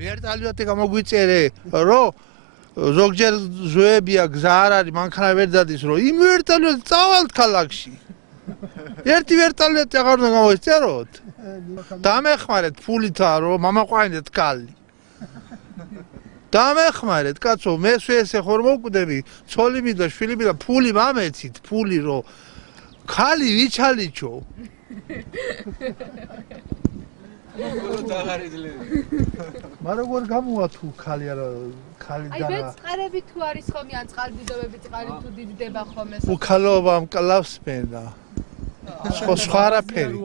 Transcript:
ვერტალიოტი გამოგვიწერე, რომ ზოგჯერ ზოებია გზა არ არის, მანქანა ვერ დადის, რომ იმ ვერტალიოტი წავალთ ქალაქში. ერთი ვერტალიოტი აღარ უნდა გამოიწეროთ. დამეხმარეთ ფულითა, რომ მამაყვანეთ კალი. დამეხმარეთ, კაცო, მე ესე ხარ მოვკვდები, ცოლი მინდა, შვილი მინდა, ფული მამეცით, ფული რომ ქალი ვიჩალიჩო. მაგრამ როგორ გამოვა თუ ქალი არა ქალი და აი მეწყარები თუ არის ხომი ან წყალდიდობები წყალი თუ დიდდება ხომ ეს უქალობა მკლავს მენა სხვა არაფერი